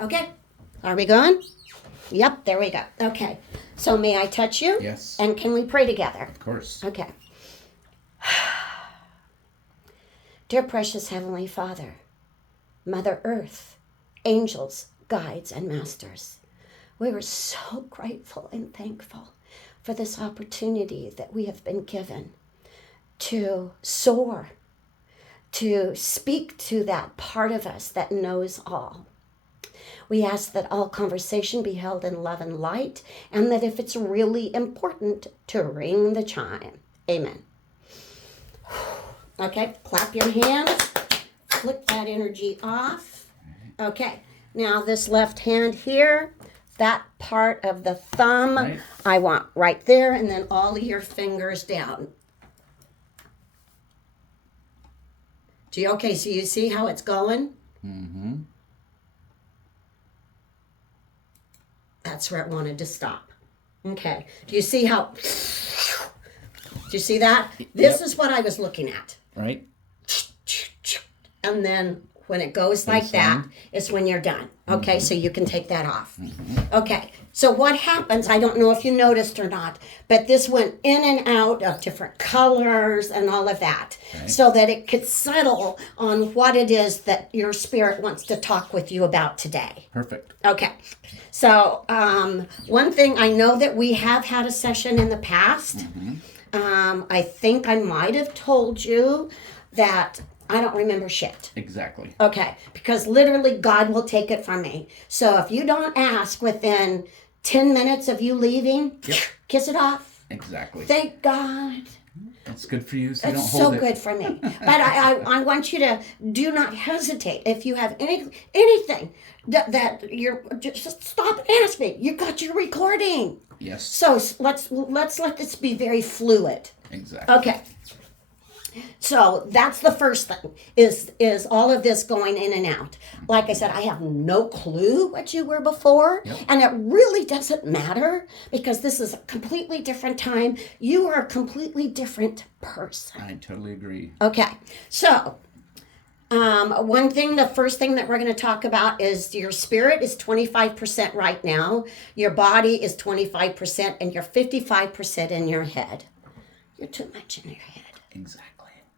Okay. Are we going? Yep, there we go. Okay. So may I touch you? Yes. And can we pray together? Of course. Okay. Dear precious Heavenly Father, Mother Earth, angels, guides, and masters, we are so grateful and thankful for this opportunity that we have been given to soar, to speak to that part of us that knows all. We ask that all conversation be held in love and light, and that if it's really important, to ring the chime. Amen. Okay, clap your hands, flick that energy off. Okay, now this left hand here, that part of the thumb, Right. I want right there, and then all of your fingers down. Okay, so you see how it's going? Mm-hmm. That's where it wanted to stop. Okay, do you see how, do you see that? This is what I was looking at. Right. And then when it goes like that is when you're done. Okay, so you can take that off. Okay, so what happens, I don't know if you noticed or not, but this went in and out of different colors and all of that, so that it could settle on what it is that your spirit wants to talk with you about today. Perfect. Okay, so one thing, I know that we have had a session in the past. I think I might have told you that I don't remember shit. Exactly. Okay, because literally God will take it from me. So if you don't ask within 10 minutes of you leaving, kiss it off. Exactly. Thank God. That's good for you, so you don't It's hold so it. good for me. But I want you to do not hesitate. If you have anything that you're, just stop and ask me. You got your recording. Yes. So let's let this be very fluid. Exactly. Okay. So that's the first thing, is all of this going in and out. Like I said, I have no clue what you were before, and it really doesn't matter, because this is a completely different time. You are a completely different person. I totally agree. Okay, so the first thing that we're going to talk about is your spirit is 25% right now, your body is 25%, and you're 55% in your head. You're too much in your head. Exactly.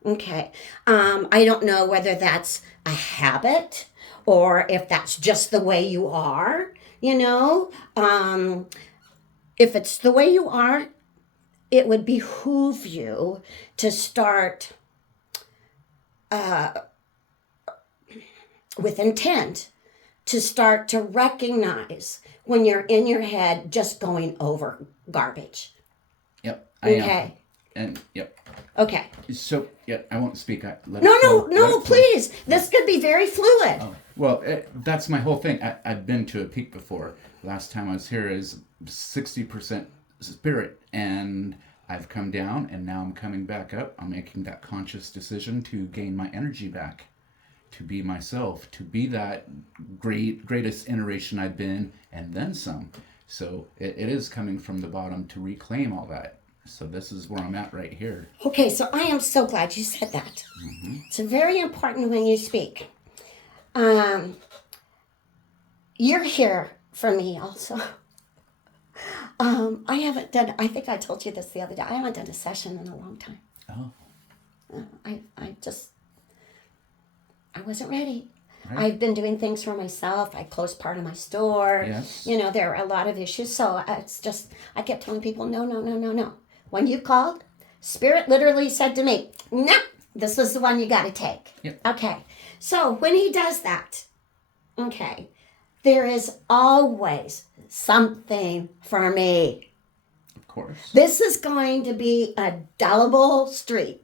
Okay. I don't know whether that's a habit or if that's just the way you are, you know. If it's the way you are, it would behoove you to start with intent, to start to recognize when you're in your head just going over garbage. Yep. Okay. And yep. Okay. So I won't speak. No, please. This could be very fluid. Oh, well, that's my whole thing. I've been to a peak before. Last time I was here is 60% spirit, and I've come down, and now I'm coming back up. I'm making that conscious decision to gain my energy back, to be myself, to be that greatest iteration I've been, and then some. So it is coming from the bottom to reclaim all that. So this is where I'm at right here. Okay, so I am so glad you said that. It's very important when you speak. You're here for me also. I haven't done, I think I told you this the other day, I haven't done a session in a long time. Oh. I wasn't ready. Right. I've been doing things for myself. I closed part of my store. Yes. You know, there are a lot of issues. So it's just, I kept telling people, no. When you called, Spirit literally said to me, no, this is the one you got to take. Yep. Okay. So when he does that, okay, there is always something for me. Of course. This is going to be a indelible street.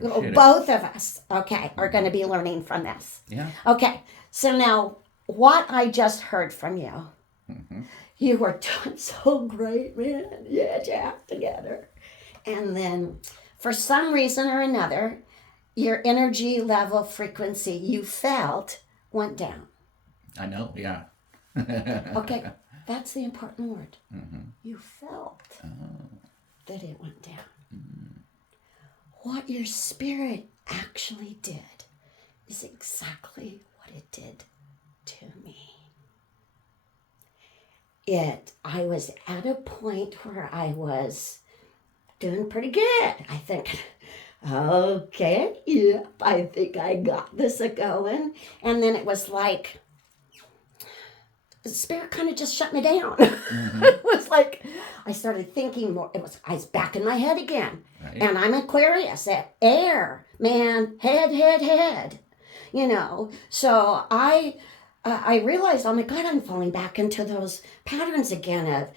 Both of us, okay, are going to be learning from this. Yeah. Okay, so now what I just heard from you, you were doing so great, man. You had your act together. And then for some reason or another, your energy level frequency you felt went down. I know, yeah. Okay, that's the important word. You felt that it went down. What your spirit actually did is exactly what it did to me. I was at a point where I was doing pretty good. I think, okay, yep, I think I got this going. And then it was like, the spirit kind of just shut me down. It was like, I started thinking more. I was back in my head again. Right. And I'm Aquarius, that air, man, head. So I realized, oh my God, I'm falling back into those patterns again of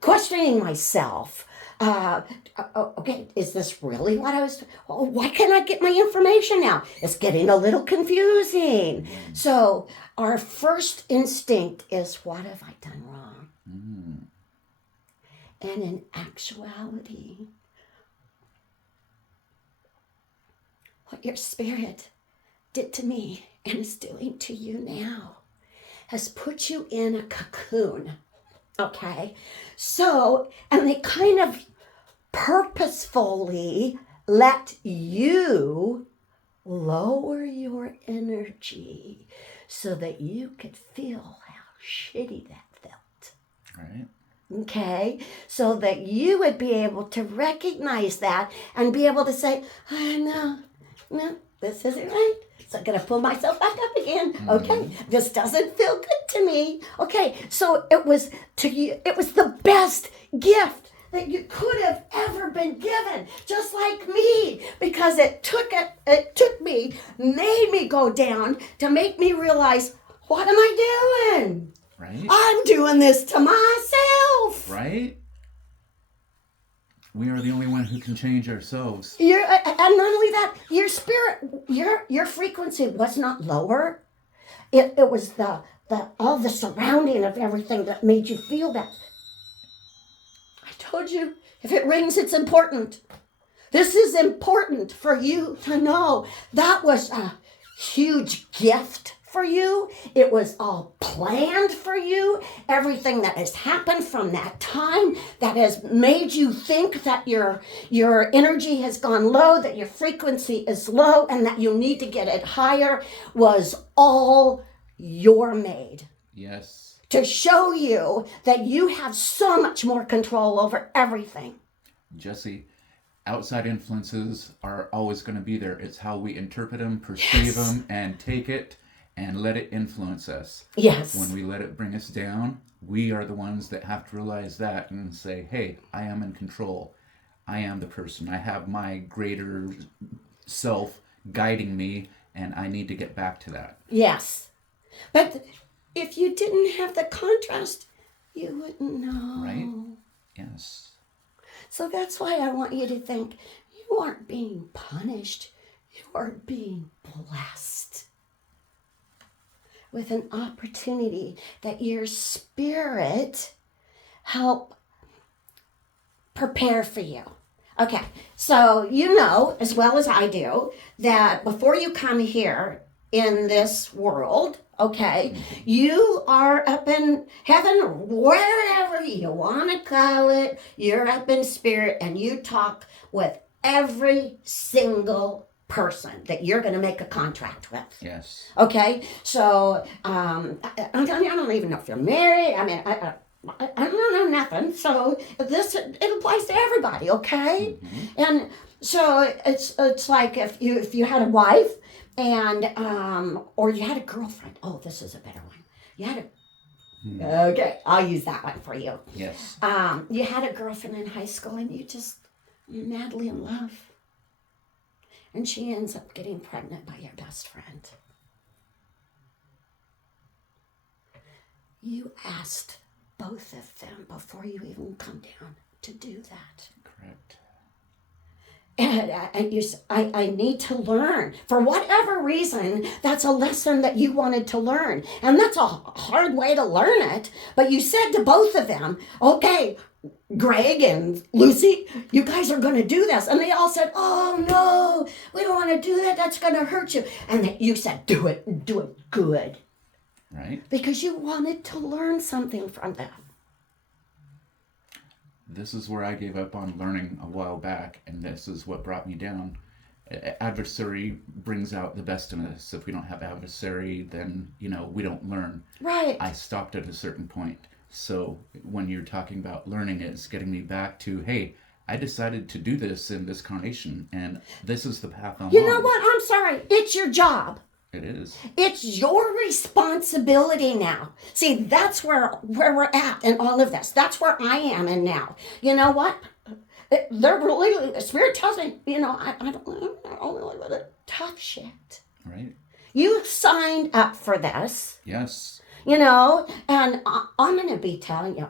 questioning myself. Okay, is this really what I was? Why can't I get my information now? It's getting a little confusing. So our first instinct is, what have I done wrong? And in actuality, what your spirit did to me and is doing to you now has put you in a cocoon. Okay, so, and they kind of purposefully let you lower your energy so that you could feel how shitty that felt. Right. Okay, so that you would be able to recognize that and be able to say, no, this isn't right. So I'm going to pull myself back up again. Okay, this doesn't feel good to me. Okay, so it was to you, it was the best gift that you could have ever been given, just like me, because it took me, made me go down to make me realize, what am I doing? Right. I'm doing this to myself. Right. We are the only one who can change ourselves. And not only that, your spirit, your frequency was not lower. It was the all the surrounding of everything that made you feel that. I told you, if it rings, it's important. This is important for you to know. That was a huge gift for you. It was all planned for you. Everything that has happened from that time that has made you think that your energy has gone low, that your frequency is low, and that you need to get it higher was all your made. Yes. To show you that you have so much more control over everything. Jesse, outside influences are always going to be there. It's how we interpret them, perceive them, and take it and let it influence us. Yes. When we let it bring us down, we are the ones that have to realize that and say, hey, I am in control. I am the person. I have my greater self guiding me, and I need to get back to that. Yes. But if you didn't have the contrast, you wouldn't know. Right? Yes. So that's why I want you to think you aren't being punished. You are being blessed with an opportunity that your spirit help prepare for you. Okay, so you know as well as I do that before you come here in this world, okay, you are up in heaven, wherever you want to call it. You're up in spirit and you talk with every single person that you're going to make a contract with. Yes. Okay, so I don't even know if you're married. I mean, I don't know nothing. So it applies to everybody. Okay, and so it's like if you had a wife and or you had a girlfriend. Oh, this is a better one. You had a okay, I'll use that one for you. Yes. You had a girlfriend in high school and you just madly in love. And she ends up getting pregnant by your best friend. You asked both of them before you even come down to do that. Correct. And you said, I need to learn. For whatever reason, that's a lesson that you wanted to learn. And that's a hard way to learn it. But you said to both of them, okay, Greg and Lucy, you guys are going to do this. And they all said, oh, no, we don't want to do that. That's going to hurt you. And you said, do it good. Right. Because you wanted to learn something from them. This is where I gave up on learning a while back, and this is what brought me down. Adversary brings out the best in us. If we don't have adversary, then we don't learn. Right. I stopped at a certain point. So when you're talking about learning, it's getting me back to, hey, I decided to do this in this carnation, and this is the path I'm on. You know what? I'm sorry. It's your job. It is. It's your responsibility now. See, that's where we're at in all of this. That's where I am in now. You know what? They're really, the Spirit tells me, I don't tough shit. Right. You signed up for this. Yes. And I'm going to be telling you,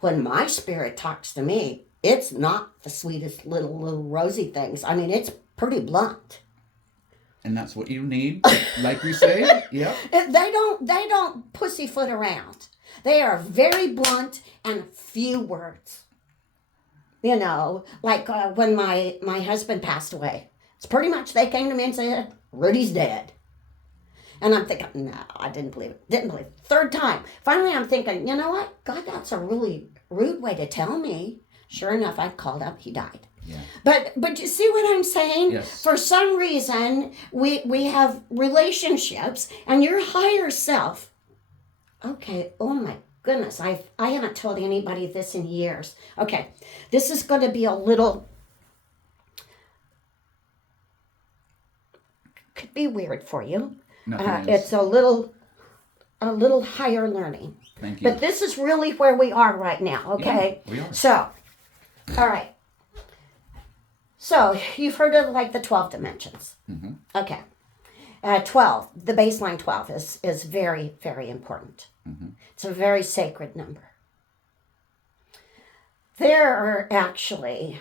when my spirit talks to me, it's not the sweetest little rosy things. I mean, it's pretty blunt. And that's what you need, like we say. Yeah. They don't pussyfoot around. They are very blunt and few words. Like when my husband passed away, it's pretty much they came to me and said, Rudy's dead. And I'm thinking, no, I didn't believe it. Third time. Finally, I'm thinking, you know what? God, that's a really rude way to tell me. Sure enough, I called up, he died. Yeah. But you see what I'm saying? Yes. For some reason, we have relationships, and your higher self. Okay, oh my goodness, I haven't told anybody this in years. Okay, this is going to be a little, could be weird for you. It's a little higher learning. Thank you. But this is really where we are right now, okay? Yeah, we are. So, all right. So, you've heard of like the 12 dimensions. Mm-hmm. Okay. 12, the baseline 12 is very, very important. Mm-hmm. It's a very sacred number. There are actually,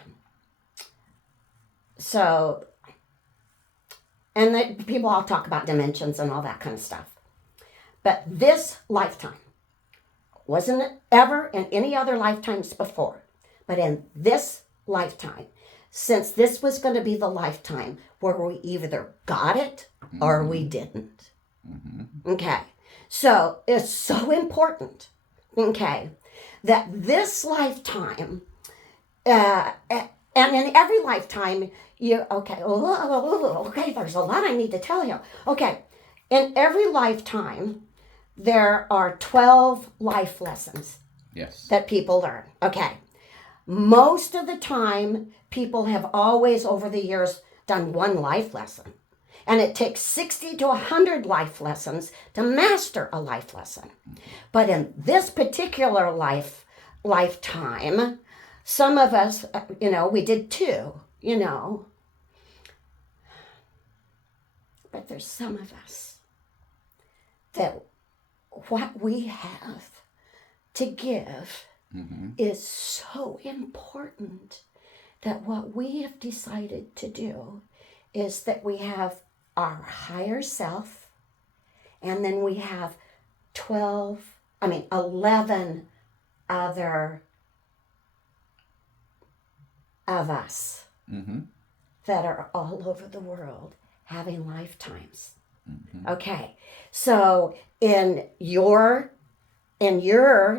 and people all talk about dimensions and all that kind of stuff. But this lifetime, wasn't ever in any other lifetimes before, but in this lifetime, since this was going to be the lifetime where we either got it or we didn't. Mm-hmm. Okay. So it's so important, okay, that this lifetime, and in every lifetime, okay, there's a lot I need to tell you. Okay, in every lifetime, there are 12 life lessons. Yes. That people learn. Okay. Most of the time, people have always, over the years, done one life lesson. And it takes 60 to 100 life lessons to master a life lesson. But in this particular lifetime, some of us, we did 2, But there's some of us that what we have to give is so important that what we have decided to do is that we have our higher self, and then we have 11 other of us that are all over the world having lifetimes. Okay, so in your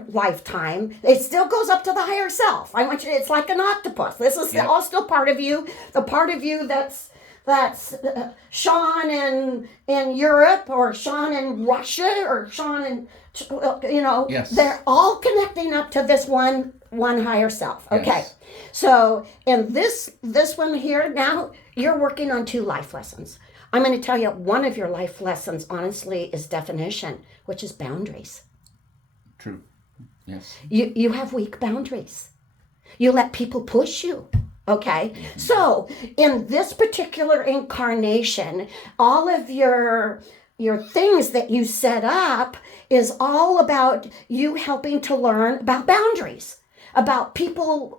lifetime, it still goes up to the higher self. I want you to, it's like an octopus. This is all still part of you. The part of you that's Sean in Europe, or Sean in Russia, or Sean in, yes. They're all connecting up to this one higher self. Okay. Yes. So in this one here, now you're working on 2 life lessons. I'm going to tell you one of your life lessons, honestly, is definition, which is boundaries. True. Yes. You have weak boundaries. You let people push you. Okay. So in this particular incarnation, all of your things that you set up is all about you helping to learn about boundaries, about people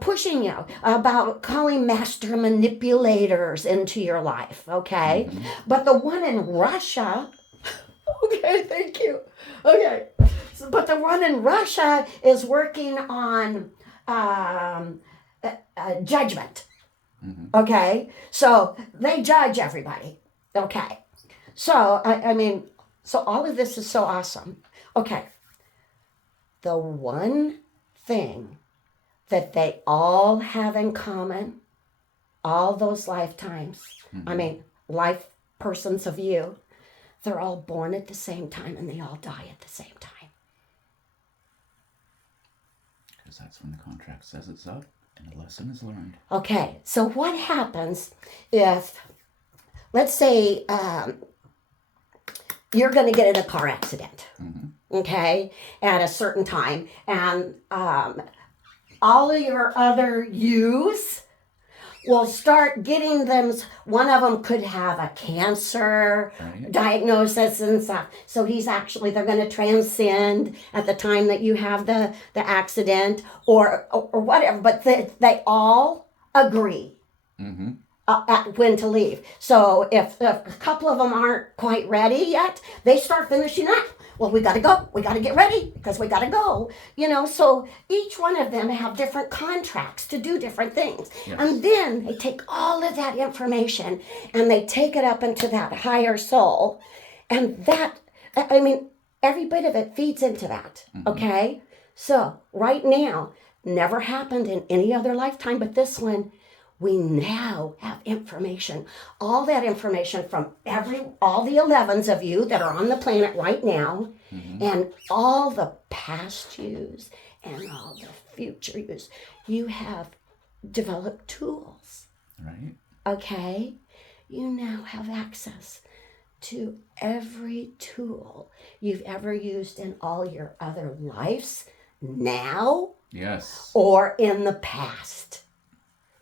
pushing you, about calling master manipulators into your life. Okay. But the one in Russia, okay, thank you. Okay. But the one in Russia is working on judgment. Okay. So they judge everybody. Okay. So, so all of this is so awesome. Okay. The one thing that they all have in common, all those lifetimes, I mean, life persons of you, they're all born at the same time and they all die at the same time. Because that's when the contract says it's up and the lesson is learned. Okay, so what happens if, let's say, you're going to get in a car accident, okay, at a certain time, and all of your other yous will start getting them. One of them could have a cancer diagnosis and stuff. So they're going to transcend at the time that you have the accident or whatever. But they all agree at when to leave. So if a couple of them aren't quite ready yet, they start finishing up. Well, we got to go. We got to get ready because we got to go. So each one of them have different contracts to do different things. Yes. And then they take all of that information and they take it up into that higher soul. And every bit of it feeds into that. Okay? So right now, never happened in any other lifetime but this one. We now have information, all that information from all the 11s of you that are on the planet right now, and all the past yous and all the future yous. You have developed tools. Right. Okay? You now have access to every tool you've ever used in all your other lives now. Yes. Or in the past.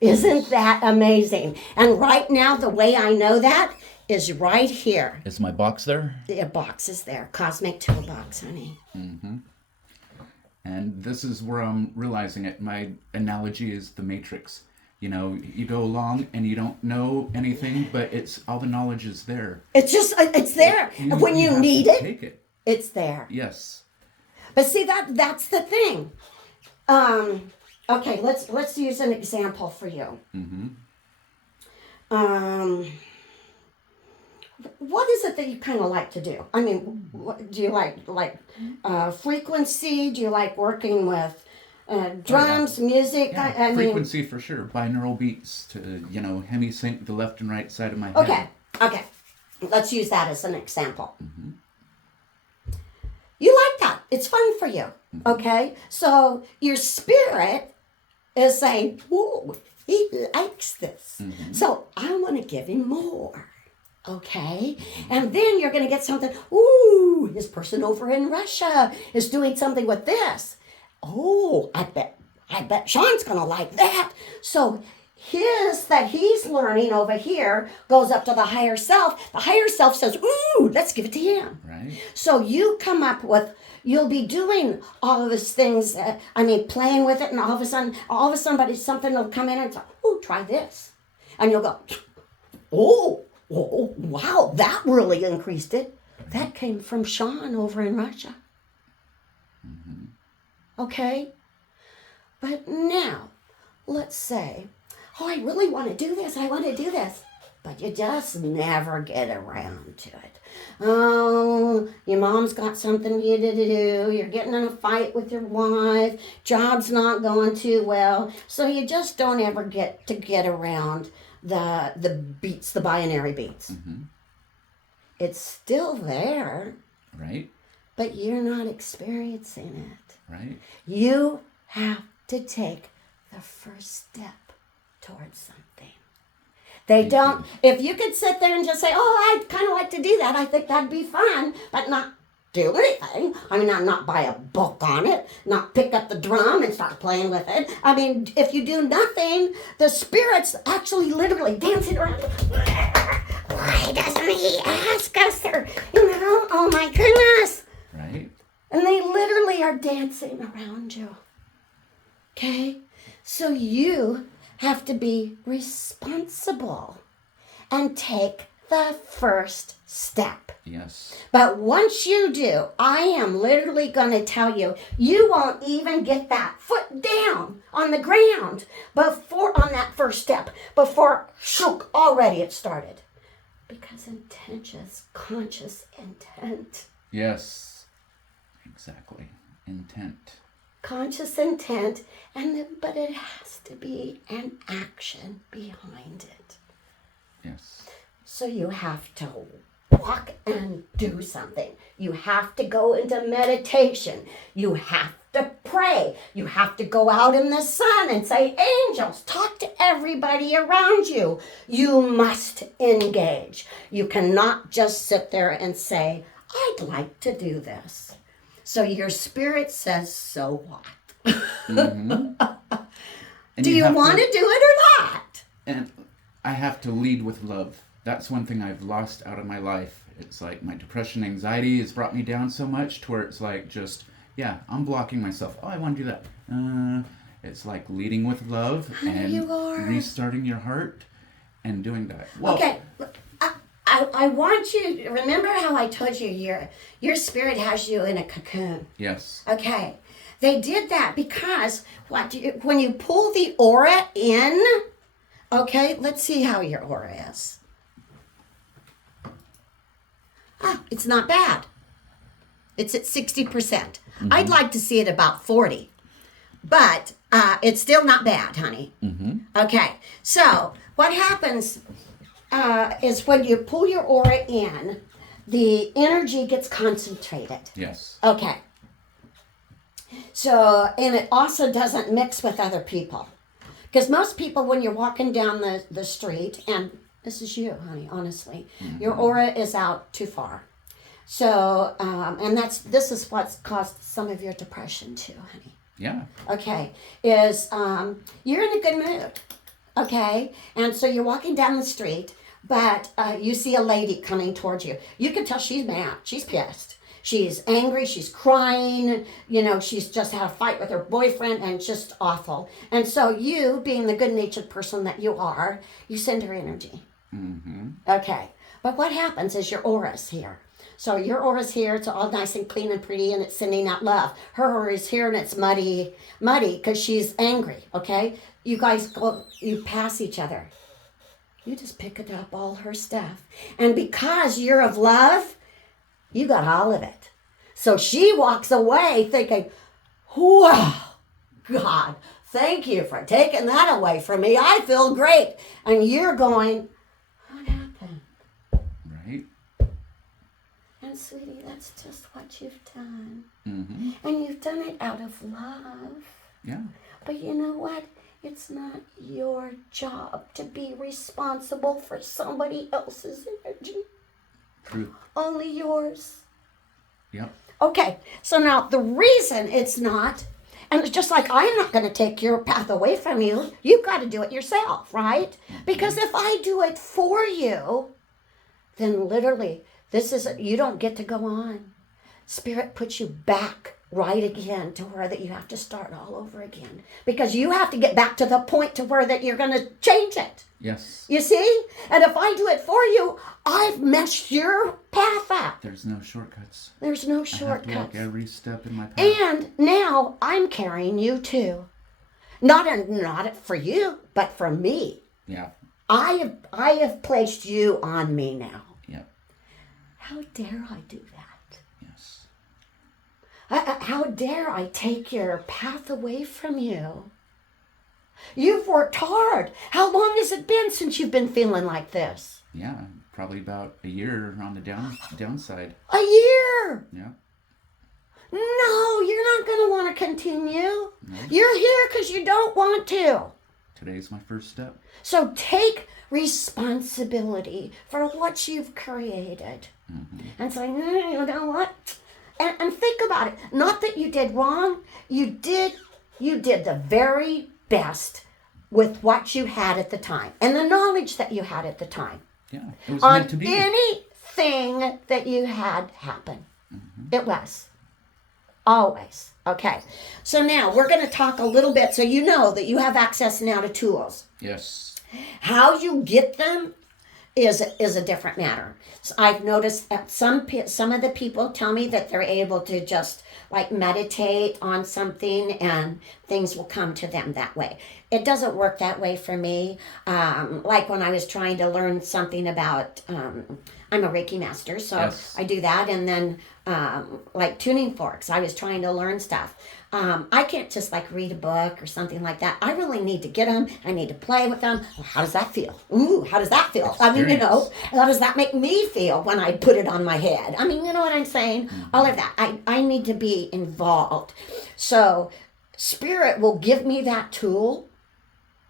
Isn't that amazing? And right now, the way I know that is right here. Is my box there? The box is there. Cosmic Toolbox, honey. And this is where I'm realizing it. My analogy is the Matrix. You go along and you don't know anything, but all the knowledge is there. It's there. When you need it, take it. It's there. Yes. But see, that's the thing. Okay, let's use an example for you. What is it that you kind of like to do? I mean, do you like frequency? Do you like working with drums, music? Yeah, frequency for sure. Binaural beats to hemi-sync the left and right side of my head. Okay. Let's use that as an example. You like that. It's fun for you. Okay? So your spirit is saying, "Ooh, he likes this. So I want to give him more." Okay? And then you're going to get something. "Ooh, this person over in Russia is doing something with this. Oh, I bet Sean's going to like that." So that he's learning over here goes up to the higher self. The higher self says, "Ooh, let's give it to him." Right. So you come up with, you'll be doing all of these things, playing with it, and all of a sudden, something will come in and say, "Oh, try this." And you'll go, oh, wow, that really increased it. That came from Sean over in Russia. Okay? But now, let's say, "Oh, I really want to do this. I want to do this." But you just never get around to it. Oh, your mom's got something you to do. You're getting in a fight with your wife. Job's not going too well. So you just don't ever get around the beats, the binary beats. It's still there. Right. But you're not experiencing it. Right. You have to take the first step towards something. If you could sit there and just say, "Oh, I'd kind of like to do that. I think that'd be fun," but not do anything. Not buy a book on it, not pick up the drum and start playing with it. If you do nothing, the spirit's actually literally dancing around. Why doesn't he ask us? Oh my goodness. Right. And they literally are dancing around you. Okay? So you have to be responsible and take the first step. Yes. But once you do, I am literally going to tell you, you won't even get that foot down on the ground on that first step before already it started. Because intention is conscious intent. Yes. Exactly. Intent. conscious intent, but it has to be an action behind it. Yes. So you have to walk and do something. You have to go into meditation. You have to pray. You have to go out in the sun and say, angels, talk to everybody around you. You must engage. You cannot just sit there and say, I'd like to do this. So your spirit says, so what? Mm-hmm. Do you want to do it or not? And I have to lead with love. That's one thing I've lost out of my life. It's like my depression, anxiety has brought me down so much to where it's like just, yeah, I'm blocking myself. Oh, I want to do that. It's like leading with love and restarting your heart and doing that. Well, okay. I want you to remember how I told you your spirit has you in a cocoon. Yes. Okay. They did that because when you pull the aura in, okay, let's see how your aura is. It's not bad. It's at 60%. Mm-hmm. I'd like to see it about 40. But it's still not bad, honey. Mm-hmm. Okay. So what happens is when you pull your aura in, the energy gets concentrated. Yes. Okay. So, and it also doesn't mix with other people. Because most people, when you're walking down the street, and this is you, honey, honestly, mm-hmm. your aura is out too far. So, and this is what's caused some of your depression too, honey. Yeah. Okay. Is you're in a good mood. Okay. And so you're walking down the street, but you see a lady coming towards you. You can tell she's mad. She's pissed. She's angry. She's crying. You know, she's just had a fight with her boyfriend and it's just awful. And so you, being the good-natured person that you are, you send her energy. Mm-hmm. Okay. But what happens is your aura's here. So your aura's here. It's all nice and clean and pretty and it's sending out love. Her aura is here and it's muddy because she's angry. Okay. You guys you pass each other. You just pick it up, all her stuff. And because you're of love, you got all of it. So she walks away thinking, wow, God, thank you for taking that away from me. I feel great. And you're going, what happened? Right. And sweetie, that's just what you've done. Mm-hmm. And you've done it out of love. Yeah. But you know what? It's not your job to be responsible for somebody else's energy. True. Only yours. Yep. Okay, so now the reason it's not, and it's just like I'm not going to take your path away from you, you've got to do it yourself, right? Mm-hmm. Because if I do it for you, then literally, you don't get to go on. Spirit puts you back right again to where that you have to start all over again. Because you have to get back to the point to where that you're going to change it. Yes. You see? And if I do it for you, I've messed your path up. There's no shortcuts. There's no shortcuts. I have to walk every step in my path. And now I'm carrying you too. Not for you, but for me. Yeah. I have placed you on me now. Yep. How dare I do that? Yes. How dare I take your path away from you? You've worked hard. How long has it been since you've been feeling like this? Yeah, probably about a year on the downside. A year? Yeah. No, you're not going to want to continue. No. You're here because you don't want to. Today's my first step. So take responsibility for what you've created. Mm-hmm. And say, you know what? And think about it. Not that you did wrong. You did the very best with what you had at the time and the knowledge that you had at the time. Yeah, it was meant to be. Anything that you had happen. Mm-hmm. It was. Always. Okay. So now we're going to talk a little bit so you know that you have access now to tools. Yes. How you get them is a different matter. So I've noticed that some of the people tell me that they're able to just like meditate on something and things will come to them that way. It doesn't work that way for me. Like when I was trying to learn something about I'm a Reiki master, so Yes. I do that. And then like tuning forks, I was trying to learn stuff. I can't just like read a book or something like that. I really need to get them. I need to play with them. How does that feel? Ooh, how does that feel? I mean, how does that make me feel when I put it on my head? I mean, you know what I'm saying? All of that. I need to be involved. So Spirit will give me that tool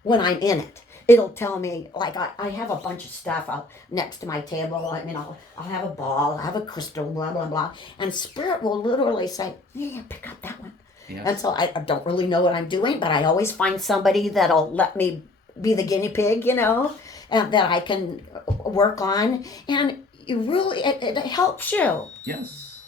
when I'm in it. It'll tell me, like, I have a bunch of stuff out next to my table. I mean, I'll have a ball, I'll have a crystal, blah, blah, blah. And Spirit will literally say, yeah, pick up that one. Yes. And so I don't really know what I'm doing, but I always find somebody that'll let me be the guinea pig, and that I can work on. And you really, it helps you. Yes.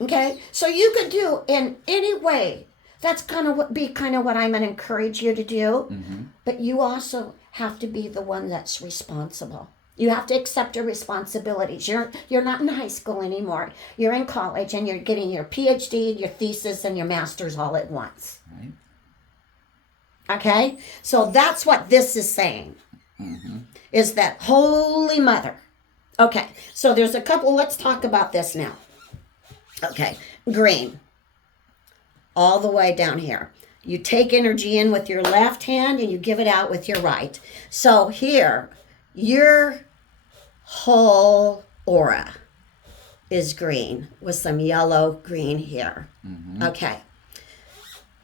Okay? So you could do in any way. That's going to be kind of what I'm going to encourage you to do. Mm-hmm. But you also have to be the one that's responsible. You have to accept your responsibilities. You're not in high school anymore. You're in college and you're getting your PhD, your thesis, and your master's all at once. Right. Okay? So that's what this is saying. Mm-hmm. Is that Holy Mother. Okay, so there's a couple, let's talk about this now. Okay, green. All the way down here. You take energy in with your left hand and you give it out with your right. So here, your whole aura is green with some yellow green here. Mm-hmm. Okay.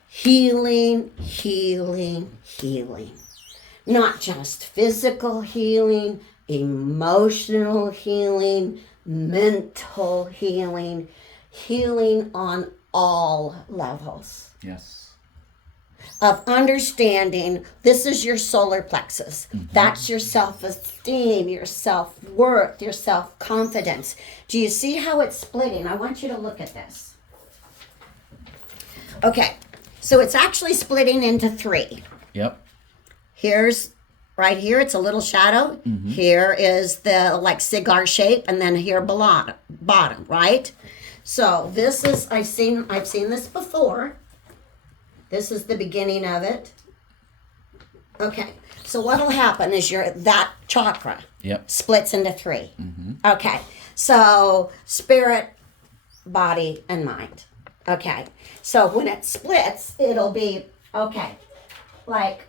Healing, healing, healing. Not just physical healing, emotional healing, mental healing, healing on all levels. Yes. Of understanding this is your solar plexus. Mm-hmm. That's your self-esteem, your self-worth, your self-confidence. Do you see how it's splitting? I want you to look at this. Okay, so it's actually splitting into 3. Yep. Here's right here, it's a little shadow. Mm-hmm. Here is the like cigar shape, and then here bottom, right? So this is I've seen this before. This is the beginning of it. Okay, so what'll happen is that chakra splits into 3. Mm-hmm. Okay, so spirit, body, and mind. Okay, so when it splits, it'll be like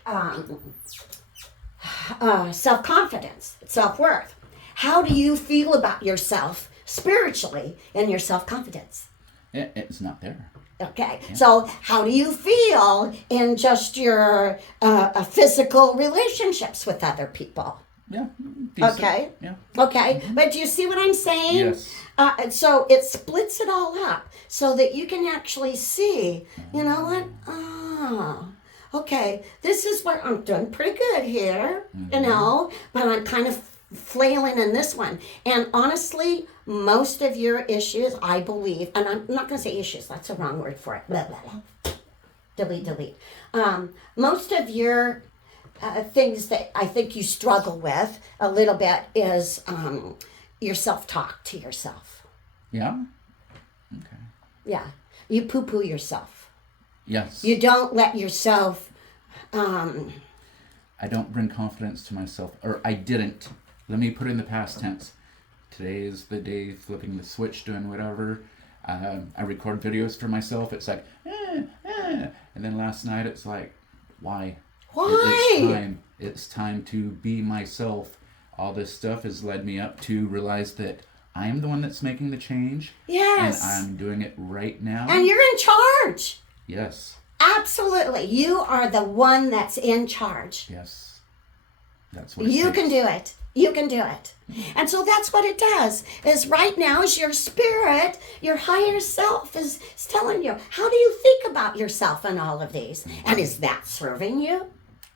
self-confidence, self-worth. How do you feel about yourself spiritually and your self-confidence? It's not there. Okay, so how do you feel in just your physical relationships with other people? Yeah. Decent. Okay. Yeah. Okay, but do you see what I'm saying? Yes. So it splits it all up so that you can actually see, you know what? Okay, this is where I'm doing pretty good here, but I'm kind of flailing in this one. And honestly, most of your issues, I believe, and I'm not going to say issues, that's a wrong word for it. Blah, blah, blah. Delete. Most of your things that I think you struggle with a little bit is your self-talk to yourself. Yeah? Okay. Yeah. You poo-poo yourself. Yes. You don't let yourself... I don't bring confidence to myself, or I didn't. Let me put it in the past tense. Today is the day, flipping the switch, doing whatever. I record videos for myself. It's like, and then last night it's like, why? Why? It's time to be myself. All this stuff has led me up to realize that I am the one that's making the change. Yes. And I'm doing it right now. And you're in charge. Yes. Absolutely. You are the one that's in charge. Yes. That's what you can do it. You can do it. And so that's what it does. Is right now is your spirit, your higher self is telling you, how do you think about yourself in all of these? And is that serving you?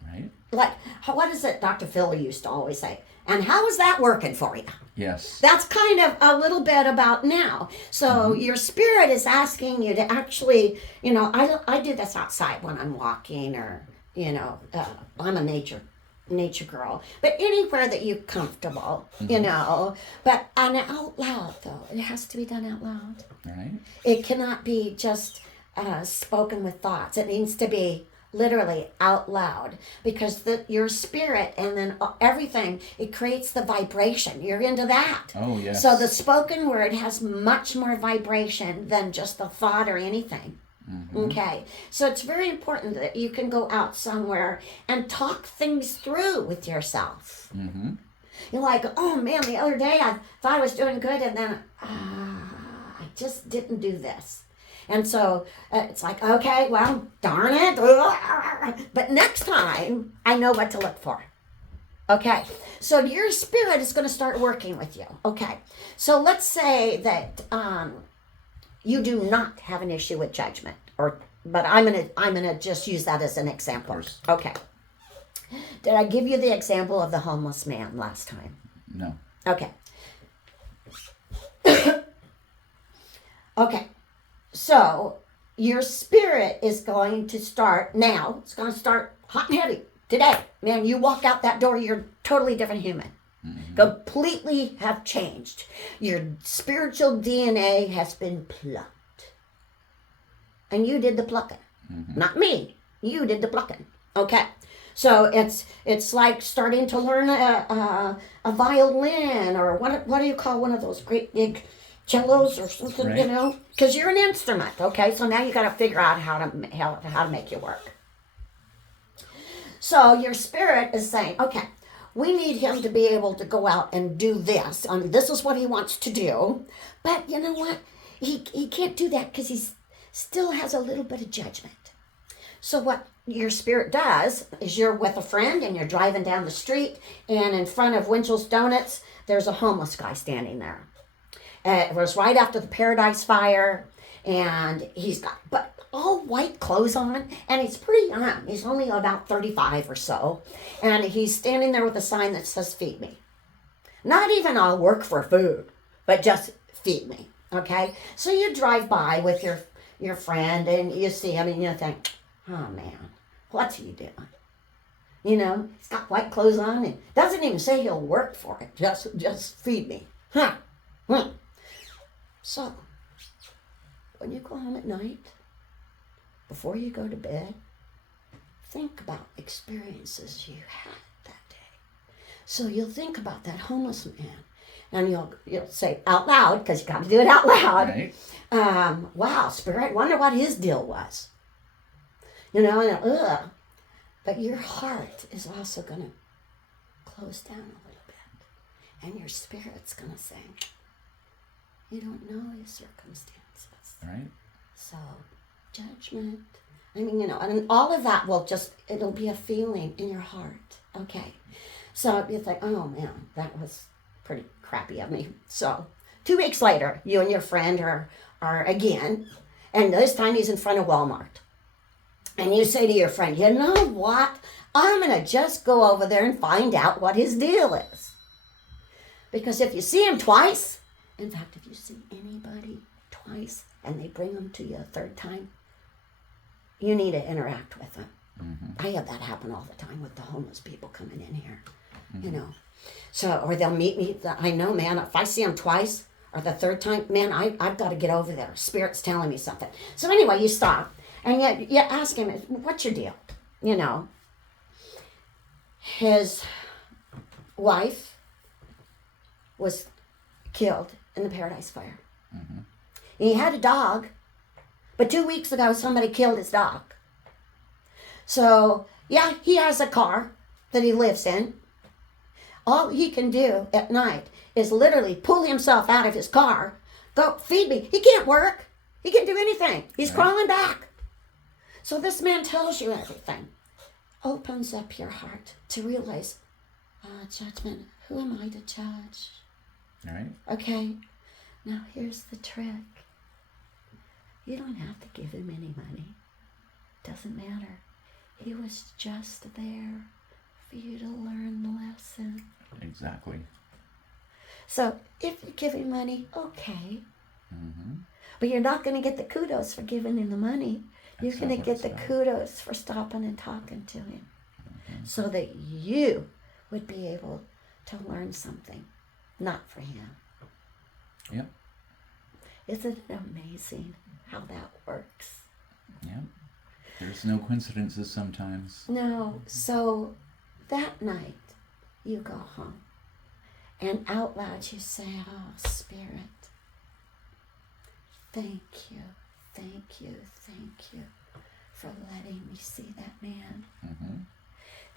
Right. Like, what is it Dr. Phil used to always say? And how is that working for you? Yes. That's kind of a little bit about now. So your spirit is asking you to actually, I do this outside when I'm walking or, I'm a nature girl. But anywhere that you're comfortable, But out loud, though. It has to be done out loud. Right. It cannot be just spoken with thoughts. It needs to be literally out loud, because your spirit and then everything, it creates the vibration. You're into that. Oh, yes. So the spoken word has much more vibration than just a thought or anything. Okay, so it's very important that you can go out somewhere and talk things through with yourself. You're like, oh man, the other day I thought I was doing good, and then I just didn't do this. And so it's like, okay, well, darn it. But next time, I know what to look for. Okay, so your spirit is going to start working with you. Okay, so let's say that you do not have an issue with judgment, but I'm gonna just use that as an example. Okay. Did I give you the example of the homeless man last time? No. Okay. Okay. So your spirit is going to start now. It's going to start hot and heavy today. Man, you walk out that door, you're a totally different human. Completely have changed. Your spiritual DNA has been plucked. And you did the plucking. Not me. You did the plucking. Okay. So it's like starting to learn a violin, or what do you call one of those great big cellos or something, right. you know? Because you're an instrument, okay? So now you got to figure out how to make it work. So your spirit is saying, okay, we need him to be able to go out and do this. This is what he wants to do. But you know what? He can't do that because he still has a little bit of judgment. So what your spirit does is you're with a friend and you're driving down the street, and in front of Winchell's Donuts, there's a homeless guy standing there. It was right after the Paradise Fire, and he's got all white clothes on, and he's pretty young. He's only about 35 or so, and he's standing there with a sign that says, "Feed me." Not even "I'll work for food," but just "Feed me." Okay? So you drive by with your friend, and you see him, and you think, oh man, what's he doing? You know, he's got white clothes on and doesn't even say he'll work for it. Just feed me. Huh. So, when you go home at night, before you go to bed, think about experiences you had that day. So you'll think about that homeless man, and you'll say out loud, because you got to do it out loud. Right. Wow, Spirit, wonder what his deal was. You know, and but your heart is also going to close down a little bit, and your spirit's going to say, you don't know his circumstances. Right. So, judgment. I mean, you know, and all of that it'll be a feeling in your heart. Okay. So you think, oh man, that was pretty crappy of me. So 2 weeks later, you and your friend are again, and this time he's in front of Walmart. And you say to your friend, you know what? I'm going to just go over there and find out what his deal is. Because if you see him twice, in fact, if you see anybody twice and they bring them to you a third time, you need to interact with them. I have that happen all the time with the homeless people coming in here, you know. So, or they'll meet me. I know, man, if I see them twice or the third time, man, I've got to get over there. Spirit's telling me something. So anyway, you stop. And yet you ask him, what's your deal? You know, his wife was killed in the Paradise Fire. He had a dog, but 2 weeks ago somebody killed his dog. So, yeah, he has a car that he lives in. All he can do at night is literally pull himself out of his car, go feed me. He can't work. He can't do anything. He's crawling back. So this man tells you everything. Opens up your heart to realize, judgment, who am I to judge? Right. Okay, now here's the trick. You don't have to give him any money. Doesn't matter. He was just there for you to learn the lesson. Exactly. So if you give him money, okay. But you're not going to get the kudos for giving him the money. You're going to get the kudos for stopping and talking to him, so that you would be able to learn something, not for him. Yep. Isn't it amazing how that works? Yep. There's no coincidences sometimes. No. So that night, you go home. And out loud you say, oh, Spirit, thank you, thank you, thank you for letting me see that man. Mm-hmm.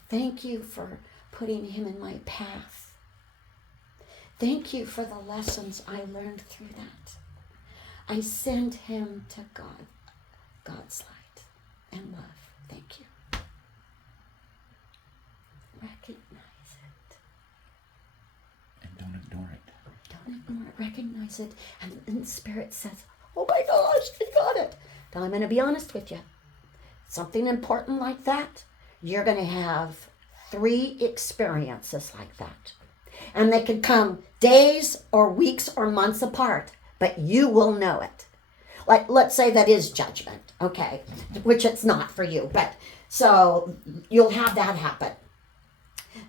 Thank you for putting him in my path. Thank you for the lessons I learned through that. I send him to God, God's light and love. Thank you. Recognize it. And don't ignore it. Don't ignore it. Recognize it. And the Spirit says, oh my gosh, I got it. Now I'm going to be honest with you. Something important like that, you're going to have 3 experiences like that. And they could come days or weeks or months apart, but you will know it. Like, let's say that is judgment, okay, which it's not for you, but so you'll have that happen.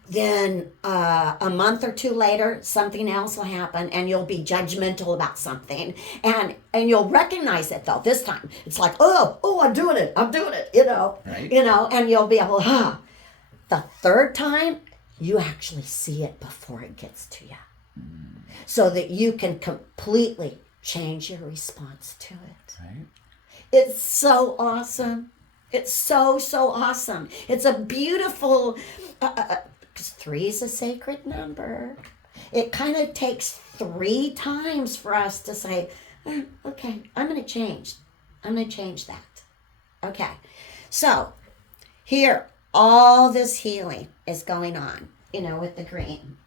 Then a month or 2 later, something else will happen, and you'll be judgmental about something, and you'll recognize it though. This time, it's like, oh, I'm doing it, Right. And you'll be able, The 3rd time, you actually see it before it gets to you, so that you can completely change your response to it. Right. It's so awesome. It's so awesome. It's a beautiful, because 3 is a sacred number. It kind of takes 3 times for us to say, okay, I'm going to change. I'm going to change that. Okay. So here, all this healing is going on, with the green.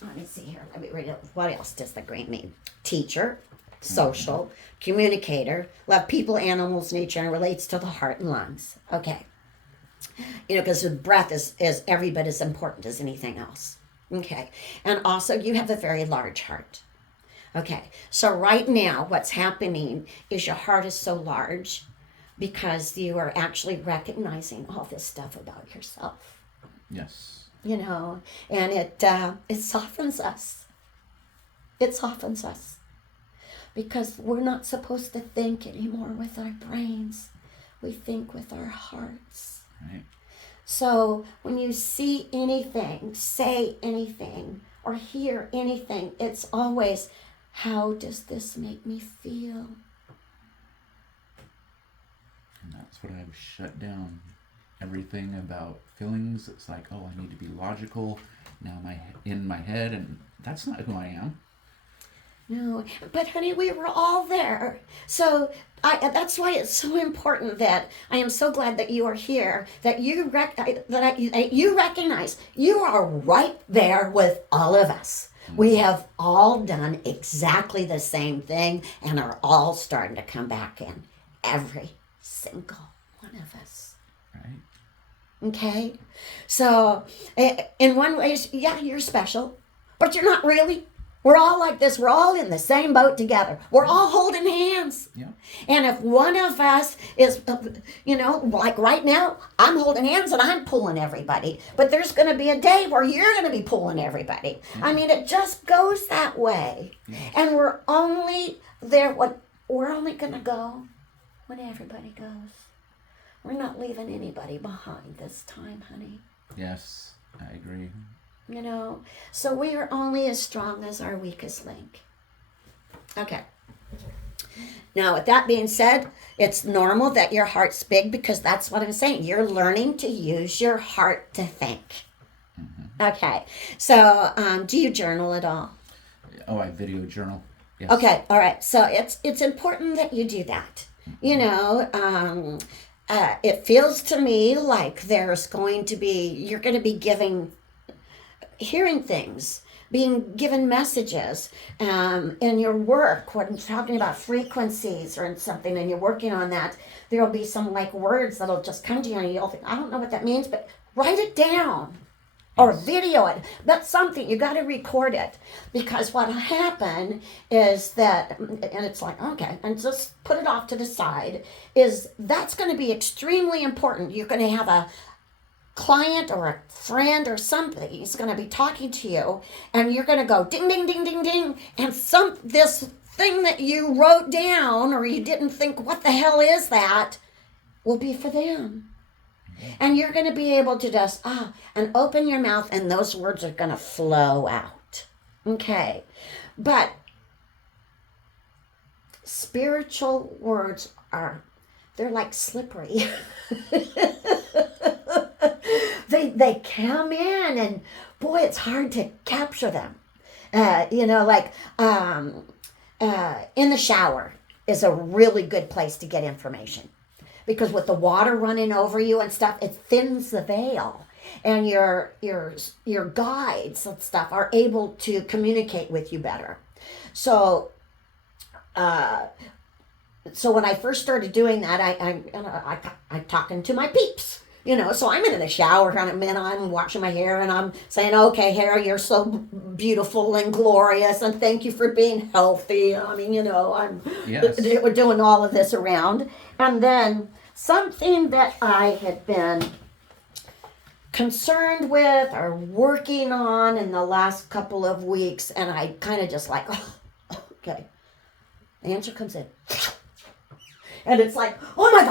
Let me see here. Let me read it. What else does the green mean? Teacher, social, communicator, love people, animals, nature, and relates to the heart and lungs. Okay. Because the breath is every bit as important as anything else. Okay. And also, you have a very large heart. Okay. So right now, what's happening is your heart is so large because you are actually recognizing all this stuff about yourself. Yes. And it softens us. It softens us. Because we're not supposed to think anymore with our brains. We think with our hearts. Right. So when you see anything, say anything, or hear anything, it's always, how does this make me feel? And that's what I've shut down. Everything about feelings, it's like, oh, I need to be logical. Now in my head, and that's not who I am. No, but honey, we were all there. So that's why it's so important that I am so glad that you are here, that you recognize you are right there with all of us. Mm-hmm. We have all done exactly the same thing and are all starting to come back in. Every single one of us. Right. Okay? So in one way, yeah, you're special, but you're not really. We're all like this. We're all in the same boat together. We're all holding hands. Yeah. And if one of us is, like right now, I'm holding hands and I'm pulling everybody. But there's going to be a day where you're going to be pulling everybody. Yeah. I mean, it just goes that way. Yeah. And we're only there we're only going to go when everybody goes. We're not leaving anybody behind this time, honey. Yes, I agree. So we are only as strong as our weakest link. Okay. Now, with that being said, it's normal that your heart's big because that's what I'm saying. You're learning to use your heart to think. Mm-hmm. Okay. So, do you journal at all? Oh, I video journal. Yes. Okay. All right. So it's important that you do that. Mm-hmm. It feels to me like you're going to be hearing things, being given messages in your work, when talking about frequencies or something and you're working on that, there'll be some words that'll just come to you and you'll think, I don't know what that means, but write it down or video it. That's something, you got to record it, because what happened is that, and it's like, okay, and just put it off to the side, is that's going to be extremely important. You're going to have a client or a friend or something, he's going to be talking to you and you're going to go ding, ding, ding, ding, ding. And this thing that you wrote down or you didn't think, what the hell is that? will be for them. And you're going to be able to just, and open your mouth, and those words are going to flow out. Okay. But spiritual words they're like slippery. They come in, and boy, it's hard to capture them. Like in the shower is a really good place to get information, because with the water running over you and stuff, it thins the veil, and your guides and stuff are able to communicate with you better. So when I first started doing that, I'm talking to my peeps. So I'm in the shower and I'm washing my hair, and I'm saying, okay, hair, you're so beautiful and glorious, and thank you for being healthy. We're doing all of this around. And then something that I had been concerned with or working on in the last couple of weeks, and I kind of just like, okay, the answer comes in. And it's like, oh my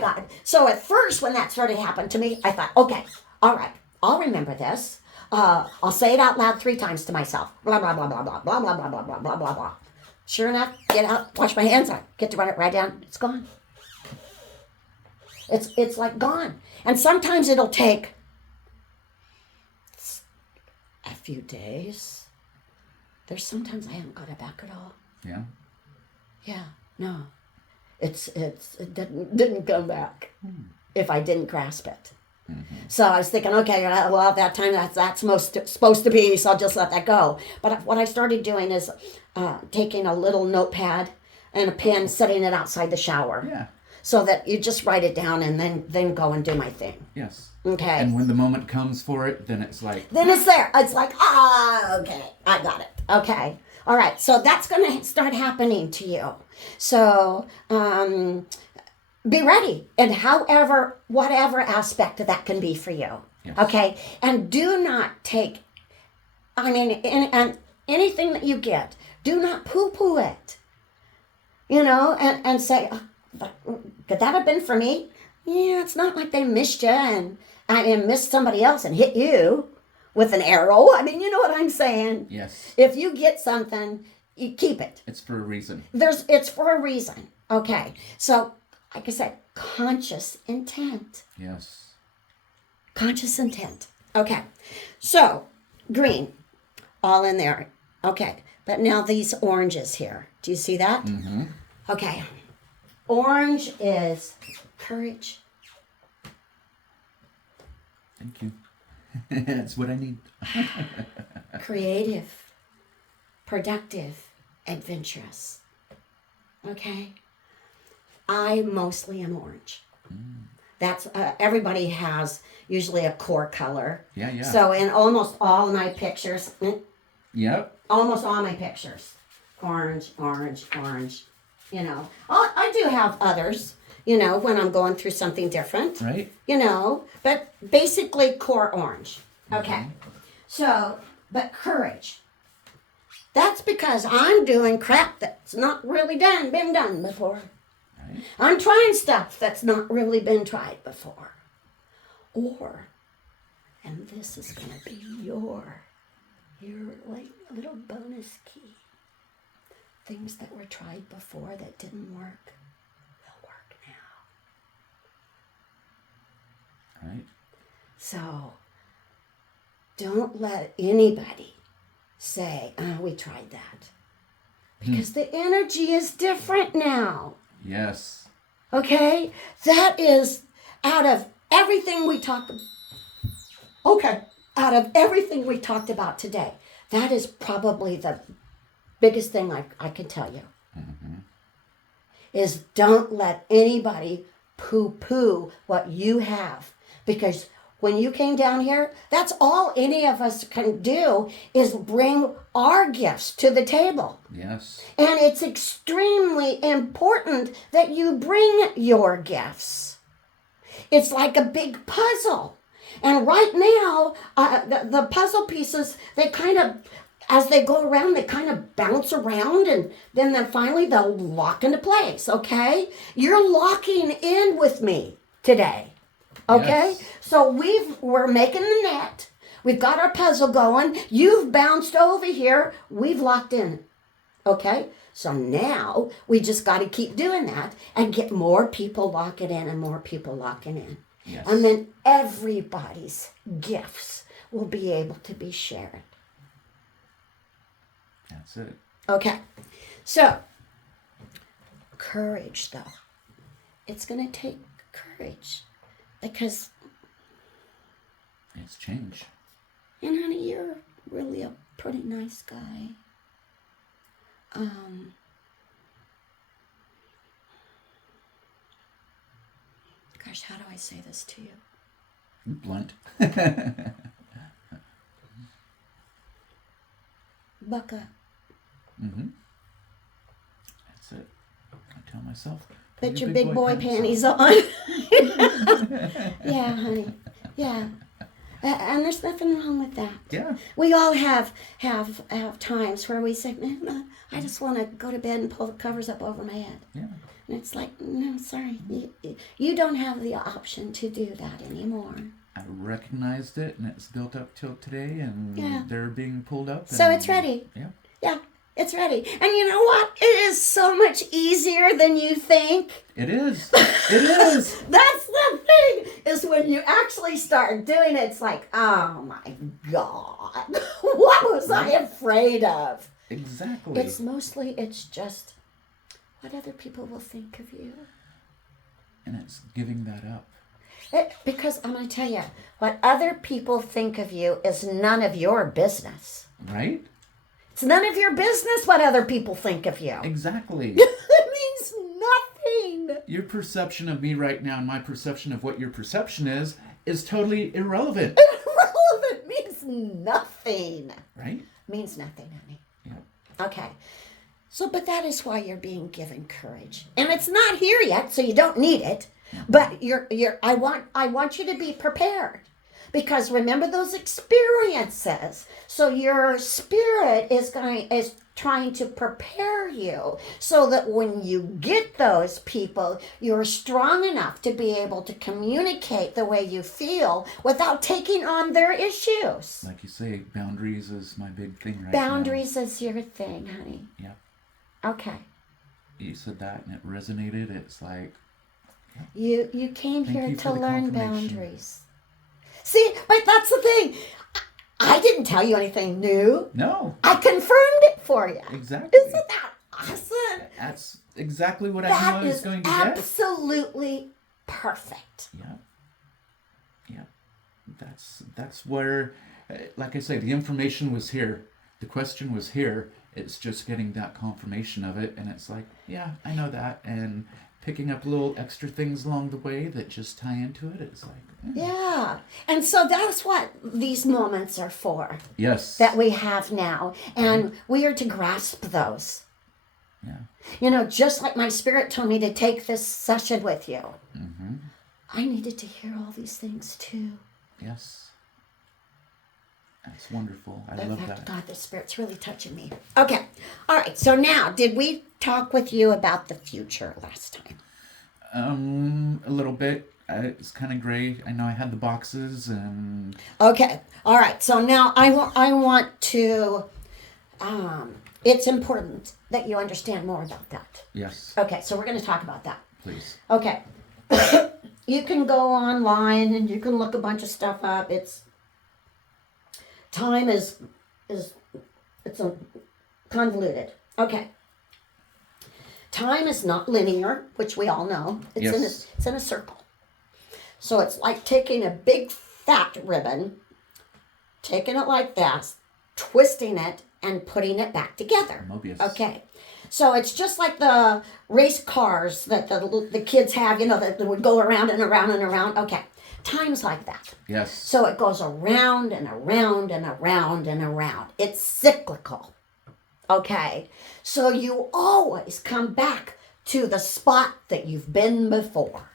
God. So at first, when that started happening to me, I thought, okay, all right, I'll remember this. I'll say it out loud 3 times to myself. Blah, blah, blah, blah, blah, blah, blah, blah, blah, blah, blah, blah, blah. Sure enough, get out, wash my hands, I get to write it right down. It's gone. It's like gone. And sometimes it'll take a few days. There's sometimes I haven't got it back at all. Yeah. Yeah, no. It didn't come back if I didn't grasp it. Mm-hmm. So I was thinking, okay, well, at that time that's supposed to be, so I'll just let that go. But what I started doing is taking a little notepad and a pen, setting it outside the shower. Yeah. So that you just write it down and then go and do my thing. Yes. Okay. And when the moment comes for it, then it's like... Then it's there. It's like, okay, I got it. Okay. All right. So that's going to start happening to you. So be ready in whatever aspect of that can be for you. Yes. Okay. And do not take, and anything that you get, do not poo-poo it. And say, could that have been for me? Yeah, it's not like they missed you and missed somebody else and hit you with an arrow. You know what I'm saying? Yes. If you get something, you keep it. It's for a reason. It's for a reason. Okay. So, like I said, conscious intent. Yes. Conscious intent. Okay. So, green, all in there. Okay. But now these oranges here. Do you see that? Mm-hmm. Okay. Orange is courage. Thank you. That's what I need. Creative. Productive. Adventurous. Okay? I mostly am orange. That's everybody has usually a core color. Yeah. So in almost all my pictures, Yep. almost all my pictures, orange. I do have others, when I'm going through something different. Right. But basically core orange. Okay. Mm-hmm. So, but courage. That's because I'm doing crap that's not really been done before. Right. I'm trying stuff that's not really been tried before. And this is going to be your like little bonus key. Things that were tried before that didn't work will work now. Right. So, don't let anybody say, we tried that. Because the energy is different now. Yes. Okay? That is out of everything we talked about. Okay. Out of everything we talked about today, that is probably the biggest thing I can tell you. Mm-hmm. Is don't let anybody poo-poo what you have. Because when you came down here, that's all any of us can do is bring our gifts to the table. Yes. And it's extremely important that you bring your gifts. It's like a big puzzle. And right now, the puzzle pieces, they kind of as they go around, they kind of bounce around, and then finally they'll lock into place, okay? You're locking in with me today, okay? Yes. So we're making the net. We've got our puzzle going. You've bounced over here. We've locked in, okay? So now we just got to keep doing that and get more people locking in and more people locking in. Yes. And then everybody's gifts will be able to be shared. That's it. Okay, so courage, though. It's going to take courage because, It's change. and honey, you're really a pretty nice guy. Gosh, how do I say this to you? Blunt. Buck up. Mm-hmm. That's it. I tell myself. Put your big boy panties on. Yeah, honey. Yeah. And there's nothing wrong with that. Yeah. We all have times where we say, man, I just want to go to bed and pull the covers up over my head. Yeah. And it's like, no, sorry. You don't have the option to do that anymore. I recognized it, and it's built up till today, and Yeah. they're being pulled up. So and, it's ready. Yeah. Yeah, it's ready. And you know what? It is so much easier than you think. It is. It is. That's the thing, is when you actually start doing it, it's like, oh my God, what was I afraid of? Exactly. It's just what other people will think of you. And it's giving that up. Because I'm going to tell you, what other people think of you is none of your business. Right? It's none of your business what other people think of you. Exactly. It means nothing. Your perception of me right now and my perception of what your perception is totally irrelevant. Irrelevant means nothing. Right? Means nothing, honey. Yeah. Okay. So, but that is why you're being given courage. And it's not here yet, so you don't need it. But I want you to be prepared. Because remember those experiences. So your spirit is trying to prepare you so that when you get those people, you're strong enough to be able to communicate the way you feel without taking on their issues. Like you say, boundaries is my big thing right Boundaries is your thing, honey. now. Yeah. Okay. You said that and it resonated. It's like... You came Thank here you to for the learn confirmation. boundaries. See, but that's the thing. I didn't tell you anything new. No. I confirmed it for you. Exactly. Isn't that awesome? That's exactly what I knew I was going to get. Absolutely perfect. Yeah. Yeah. That's where, like I say, the information was here. The question was here. It's just getting that confirmation of it. And it's like, yeah, I know that. And picking up little extra things along the way that just tie into it. It's like, Yeah. And so that's what these moments are for. Yes. That we have now. And we are to grasp those. Yeah. You know, just like my spirit told me to take this session with you. Mm-hmm. I needed to hear all these things too. Yes. That's wonderful. I In love fact, that. God, the Spirit's really touching me. Okay. All right. So now, did we talk with you about the future last time? A little bit. It's kind of gray. I know I had the boxes and... Okay. All right. So now I want to, it's important that you understand more about that. Yes, Okay. So we're going to talk about that. please. Okay. You can go online and you can look a bunch of stuff up. Time is convoluted. Okay. Time is not linear, which we all know. It's in a circle. So it's like taking a big fat ribbon, taking it like that, twisting it, and putting it back together. Mobius. Okay. So it's just like the race cars that the kids have, you know, that would go around and around and around. Okay. Time's like that. Yes. So it goes around and around and around and around. It's cyclical. Okay. So you always come back to the spot that you've been before.